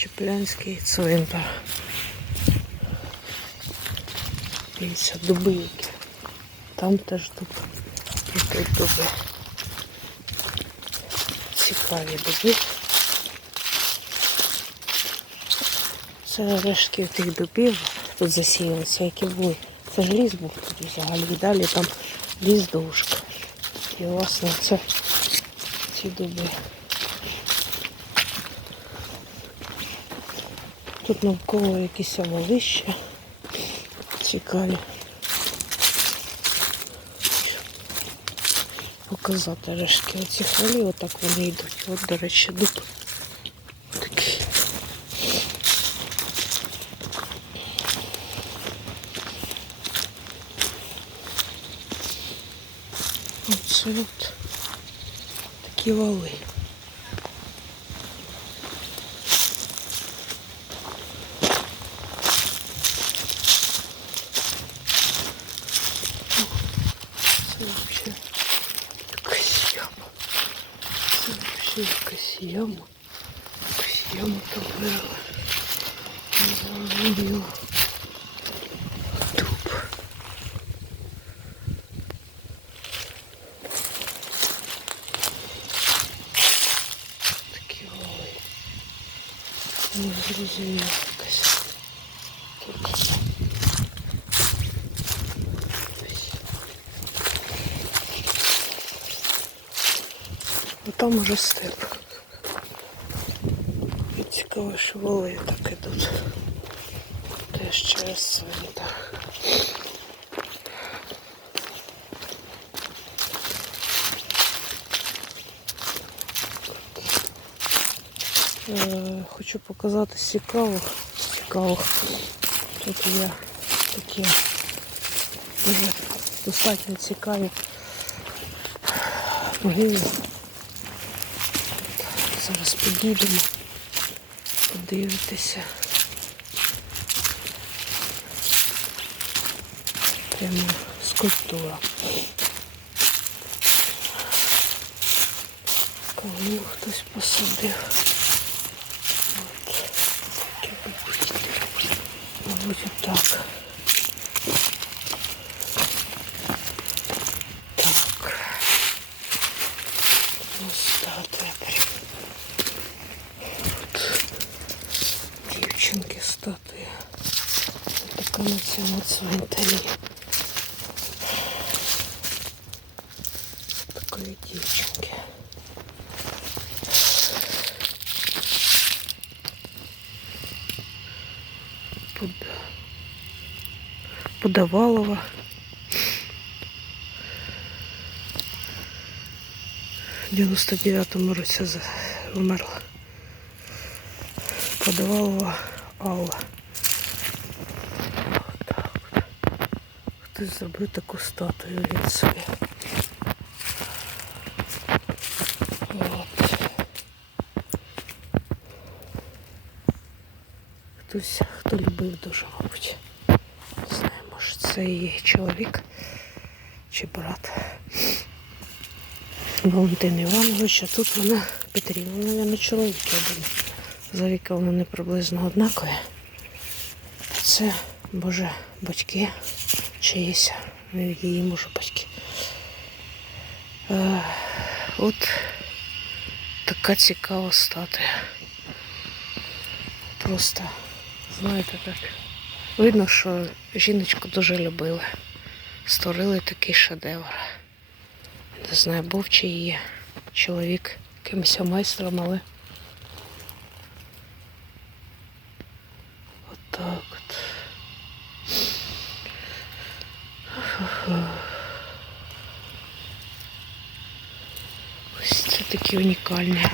Чеплянський цвинтар. Дивіться, дуби які. Там теж дуб. І дуби. Цікаві дуби. Це рештки тих дубів тут засіялися, які були. Це ж ліс був тут взагалі. І далі там ліс довжка. І власне це ці дуби. Тут навколо якісь оволища цікаві. Показати рештки оці хвилі, отак вони йдуть. От, до речі, дуб. Оце от такі вали. вообще якась яма. Це вообще якась яма. Якусь яму там вирили. Не зрозуміло. Дуб. Такі вали. Не зрозуміло якась. Тут. А там уже степ. І цікаво, що воли так ідуть. Теж через цвинтар. Е, Хочу показати цікавих. цікавих. Тут є такі дуже достатньо цікаві могили. Зараз підійдемо, подивитися. Прямо скульптура. Кого хтось посадив. От. Мабуть, так. Ось статуя прям. Дівчинки статуя. Така на цьому цвинтарі. Такої дівчинки. Под... Подавалова. 99-му році вмерла. Подавалова Алла. Отак. Хтось зробив таку статую від собі. От. Хтось, хто любив дуже, мабуть. Не знаю, може це її чоловік чи брат. Валентин Іванович, а тут вона Петрівна, мабуть, чоловік, я думаю. За віка вони приблизно однакові. Це, боже, батьки чиїсь, ну, її може батьки. Е, от така цікава статуя. Просто, знаєте, так. Видно, що жіночку дуже любили. Створили такий шедевр. Не знаю, був чи є чоловік якимось майстром, але отак от. Ось це такі унікальні.